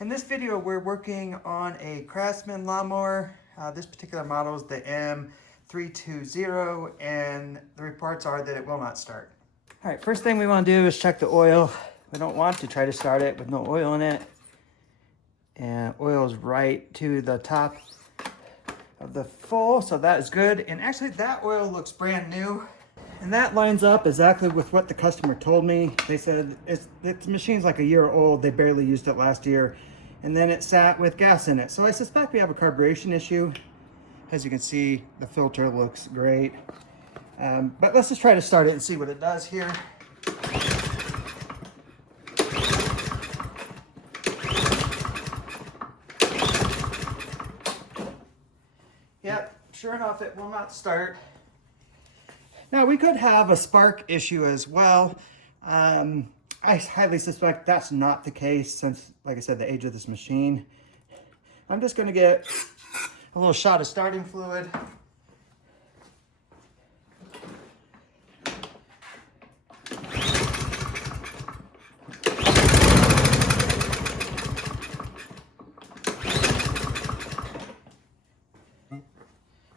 In this video, we're working on a Craftsman lawnmower. This particular model is the M320, and the reports are that it will not start. All right, first thing we want to do is check the oil. We don't want to try to start it with no oil in it. And oil is right to the top of the full, so that is good. And actually, that oil looks brand new. And that lines up exactly with what the customer told me. They said the machine's like a year old. They barely used it last year. And then it sat with gas in it. So I suspect we have a carburation issue. As you can see, the filter looks great. But let's just try to start it and see what it does here. Yep, sure enough, it will not start. Now, we could have a spark issue as well. I highly suspect that's not the case since, like I said, the age of this machine. I'm just going to get a little shot of starting fluid.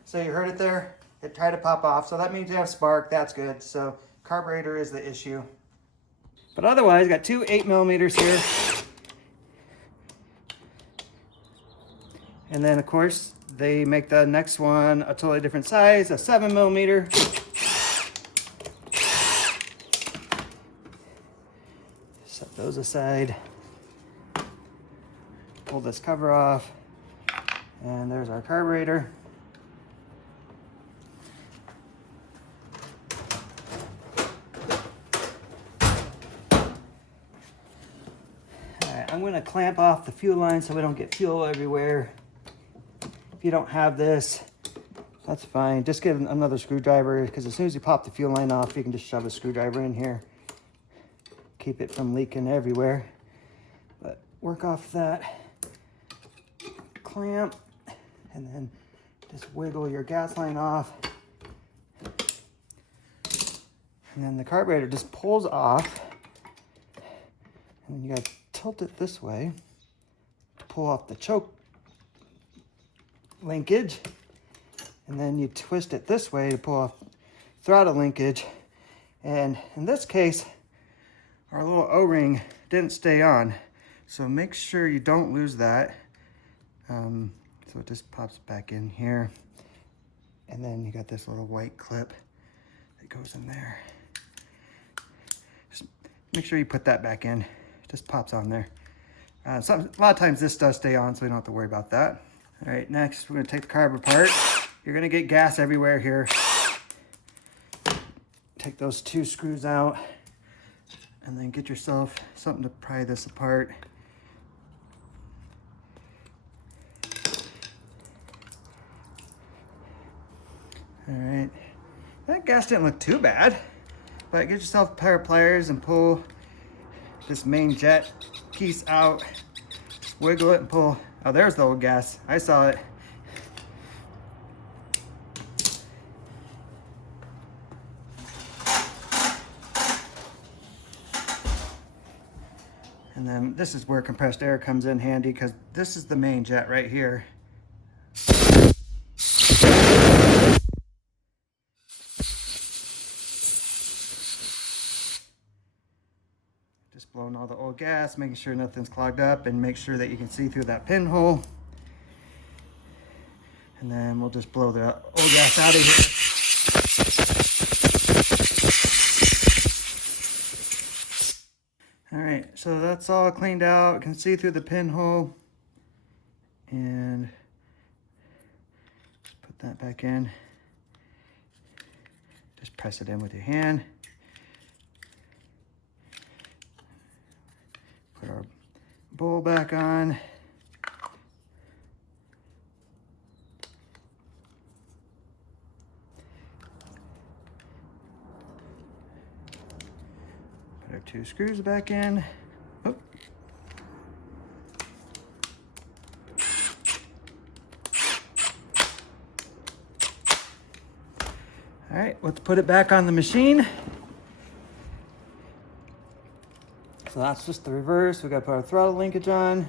So you heard it there? It tried to pop off, so that means you have spark. That's good. So carburetor is the issue. But otherwise, got two 8mm here. And then, of course, they make the next one a totally different size, a 7mm. Set those aside. Pull this cover off. And there's our carburetor. I'm going to clamp off the fuel line so we don't get fuel everywhere. If you don't have this, that's fine. Just get another screwdriver, because as soon as you pop the fuel line off, you can just shove a screwdriver in here. Keep it from leaking everywhere. But work off that clamp, and then just wiggle your gas line off. And then the carburetor just pulls off. And then you got to tilt it this way to pull off the choke linkage, and then you twist it this way to pull off throttle linkage. And in this case, our little O-ring didn't stay on, so make sure you don't lose that. So it just pops back in here, and then you got this little white clip that goes in there. Just make sure you put that back in. Just pops on there. A lot of times this does stay on, so we don't have to worry about that. All right, next we're gonna take the carb apart. You're gonna get gas everywhere here. Take those two screws out, and then get yourself something to pry this apart. All right, that gas didn't look too bad, but get yourself a pair of pliers and pull this main jet piece out. Just wiggle it and pull. Oh, there's the old gas. I saw it. And then this is where compressed air comes in handy, because this is the main jet right here. Just blowing all the old gas, making sure nothing's clogged up, and make sure that you can see through that pinhole. And then we'll just blow the old gas out of here. All right, so that's all cleaned out. You can see through the pinhole. And just put that back in. Just press it in with your hand. Put our bowl back on. Put our two screws back in. Oh. All right, let's put it back on the machine. So that's just the reverse. We got to put our throttle linkage on.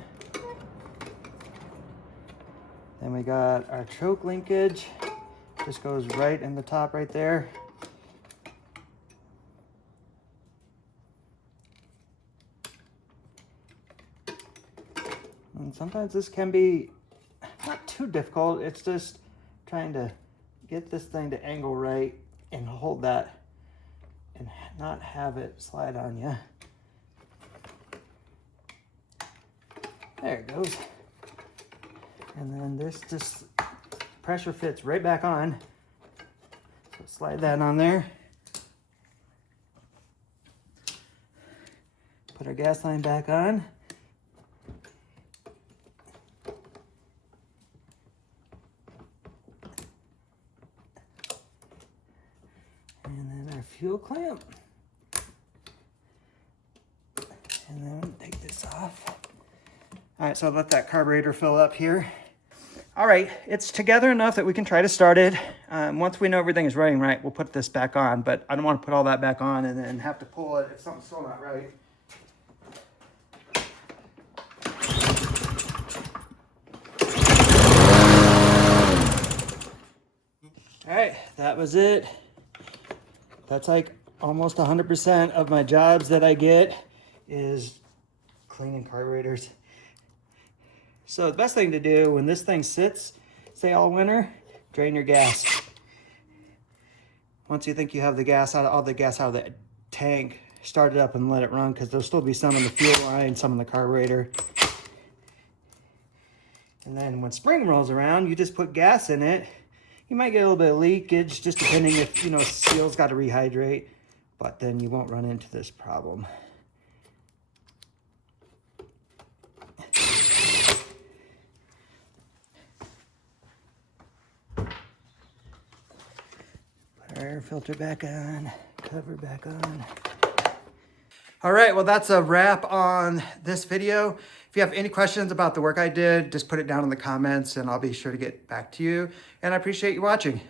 Then we got our choke linkage. Just goes right in the top right there. And sometimes this can be not too difficult. It's just trying to get this thing to angle right and hold that and not have it slide on you. There it goes. And then this just pressure fits right back on. So slide that on there. Put our gas line back on. And then our fuel clamp. And then take this off. All right, so let that carburetor fill up here. All right, it's together enough that we can try to start it. Once we know everything is running right, we'll put this back on, but I don't want to put all that back on and then have to pull it if something's still not right. All right, that was it. That's like almost 100% of my jobs that I get is cleaning carburetors. So the best thing to do when this thing sits, say all winter, drain your gas. Once you think you have the gas out, all the gas out of the tank, start it up and let it run, because there'll still be some in the fuel line, some in the carburetor. And then when spring rolls around, you just put gas in it. You might get a little bit of leakage, just depending if, you know, seal's got to rehydrate, but then you won't run into this problem. Air filter back on, cover back on. All right, well, that's a wrap on this video. If you have any questions about the work I did, just put it down in the comments and I'll be sure to get back to you. And I appreciate you watching.